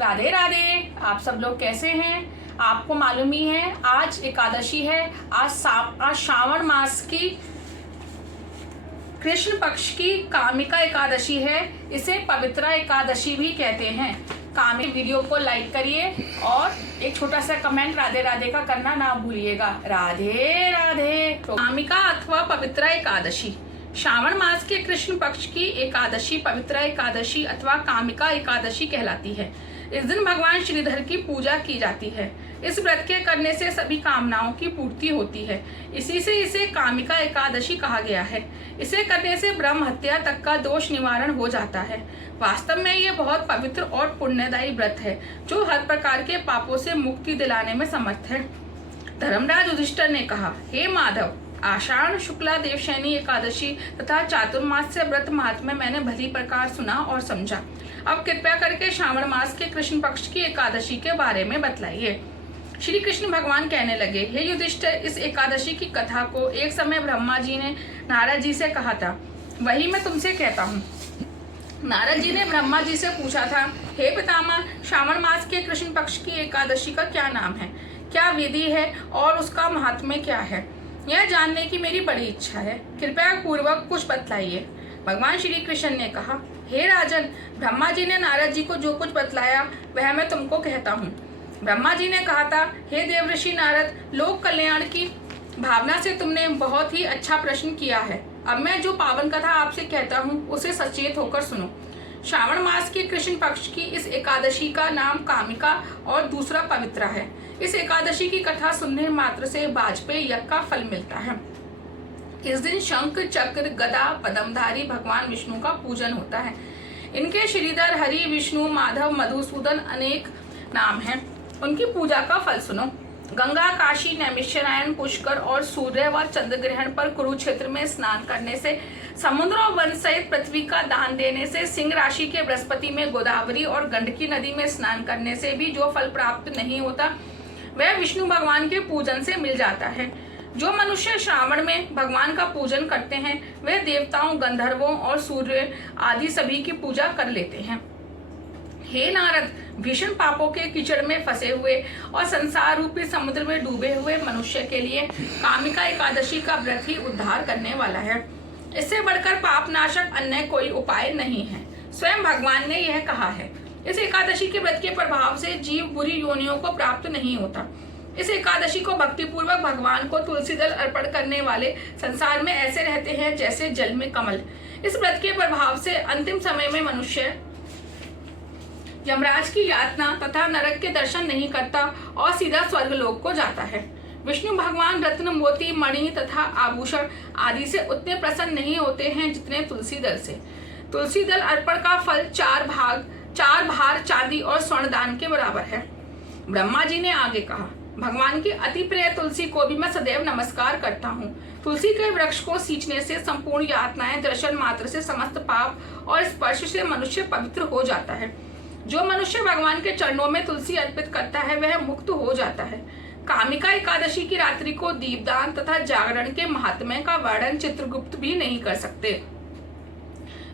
राधे राधे। आप सब लोग कैसे हैं? आपको मालूम ही है आज एकादशी है। आज श्रावण मास की कृष्ण पक्ष की कामिका एकादशी है। इसे पवित्रा एकादशी भी कहते हैं। वीडियो को लाइक करिए और एक छोटा सा कमेंट राधे राधे का करना ना भूलिएगा। राधे राधे। तो कामिका अथवा पवित्रा एकादशी श्रावण मास के कृष्ण पक्ष की एकादशी पवित्रा एकादशी अथवा कामिका एकादशी कहलाती है। इस दिन भगवान श्रीधर की पूजा की जाती है। इस व्रत के करने से सभी कामनाओं की पूर्ति होती है। इसी से इसे कामिका एकादशी कहा गया है। इसे करने से ब्रह्म हत्या तक का दोष निवारण हो जाता है। वास्तव में ये बहुत पवित्र और पुण्यदायी व्रत है जो हर प्रकार के पापों से मुक्ति दिलाने में समर्थ है। धर्मराज युधिष्ठिर ने कहा, हे माधव, आषाढ़ शुक्ला देवशयनी एकादशी तथा चातुर्मास्य व्रत महात्म्य मैंने भली प्रकार सुना और समझा। अब कृपया करके श्रावण मास के कृष्ण पक्ष की एकादशी के बारे में बतलाइए। श्री कृष्ण भगवान कहने लगे, हे युधिष्ठिर, इस एकादशी की कथा को एक समय ब्रह्मा जी ने नारद जी से कहा था, वही मैं तुमसे कहता हूँ। नारद जी ने ब्रह्मा जी से पूछा था, हे पितामह, श्रावण मास के कृष्ण पक्ष की एकादशी का क्या नाम है, क्या विधि है और उसका महात्म्य क्या है? यह जानने की मेरी बड़ी इच्छा है, कृपया पूर्वक कुछ बतलाइए। भगवान श्री कृष्ण ने कहा, हे राजन, ब्रह्मा जी ने नारद जी को जो कुछ बतलाया वह मैं तुमको कहता हूँ। ब्रह्मा जी ने कहा था, हे देवऋषि नारद, लोक कल्याण की भावना से तुमने बहुत ही अच्छा प्रश्न किया है। अब मैं जो पावन कथा आपसे कहता हूँ उसे सचेत होकर सुनो। श्रावण मास के कृष्ण पक्ष की इस एकादशी का नाम कामिका और दूसरा पवित्रा है। इस एकादशी की कथा सुनने मात्र से वाजपेयी यज्ञ का फल मिलता है। इस दिन शंख चक्र गदा पद्मधारी भगवान विष्णु का पूजन होता है। इनके श्रीधर, हरि, विष्णु, माधव, मधुसूदन अनेक नाम हैं। उनकी पूजा का फल सुनो। गंगा, काशी, नैमिषारण्य, पुष्कर और सूर्य व चंद्र ग्रहण पर कुरुक्षेत्र में स्नान करने से, समुद्र और वन सहित पृथ्वी का दान देने से, सिंह राशि के बृहस्पति में गोदावरी और गंडकी नदी में स्नान करने से भी जो फल प्राप्त नहीं होता वह विष्णु भगवान के पूजन से मिल जाता है। जो मनुष्य श्रावण में भगवान का पूजन करते हैं वे देवताओं, गंधर्वों और सूर्य आदि सभी की पूजा कर लेते हैं। हे नारद, भीषण पापों के कीचड़ में फंसे हुए और संसार रूपी समुद्र में डूबे हुए मनुष्य के लिए कामिका एकादशी का व्रत ही उद्धार करने वाला है। इससे बढ़कर पापनाशक अन्य कोई उपाय नहीं है। स्वयं भगवान ने यह कहा है। इस एकादशी के व्रत के प्रभाव से जीव बुरी योनियों को प्राप्त नहीं होता। इस एकादशी को भक्तिपूर्वक भगवान को तुलसी दल अर्पण करने वाले संसार में ऐसे रहते हैं जैसे जल में कमल। इस व्रत के प्रभाव से अंतिम समय में मनुष्य यमराज की यातना तथा नरक के दर्शन नहीं करता और सीधा स्वर्गलोक को जाता है। विष्णु भगवान रत्न, मोती, मणि तथा आभूषण आदि से उतने प्रसन्न नहीं होते हैं जितने तुलसी दल से। तुलसी दल अर्पण का फल चार भार चांदी और स्वर्ण दान के बराबर है। ब्रह्मा जी ने आगे कहा, भगवान की अति प्रिय तुलसी को भी मैं सदैव नमस्कार करता हूँ। तुलसी के वृक्ष को सींचने से संपूर्ण यातनाएं, दर्शन मात्र से समस्त पाप और स्पर्श से मनुष्य पवित्र हो जाता है। जो मनुष्य भगवान के चरणों में तुलसी अर्पित करता है वह मुक्त हो जाता है। कामिका एकादशी की रात्रि को दीपदान तथा जागरण के महात्म्य का वर्णन चित्रगुप्त भी नहीं कर सकते।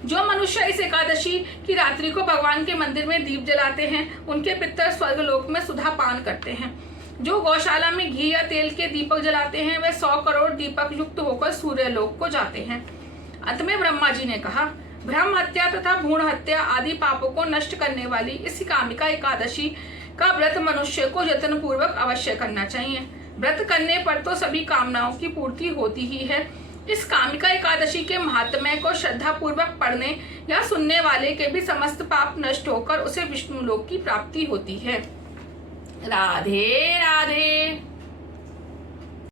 जो मनुष्य इस एकादशी की रात्रि को भगवान के मंदिर में दीप जलाते हैं उनके पितर स्वर्गलोक में सुधा पान करते हैं। जो गौशाला में घी या तेल के दीपक जलाते हैं वे 100 करोड़ दीपक युक्त होकर सूर्यलोक को जाते हैं। अंत में ब्रह्मा जी ने कहा, ब्रह्म हत्या तथा भ्रूण हत्या आदि पापों को नष्ट करने वाली इस कामिका एकादशी का व्रत मनुष्य को यत्न पूर्वक अवश्य करना चाहिए। व्रत करने पर तो सभी कामनाओं की पूर्ति होती ही है। इस कामिका एकादशी के महात्म्य को श्रद्धा पूर्वक पढ़ने या सुनने वाले के भी समस्त पाप नष्ट होकर उसे विष्णु लोक की प्राप्ति होती है। राधे राधे।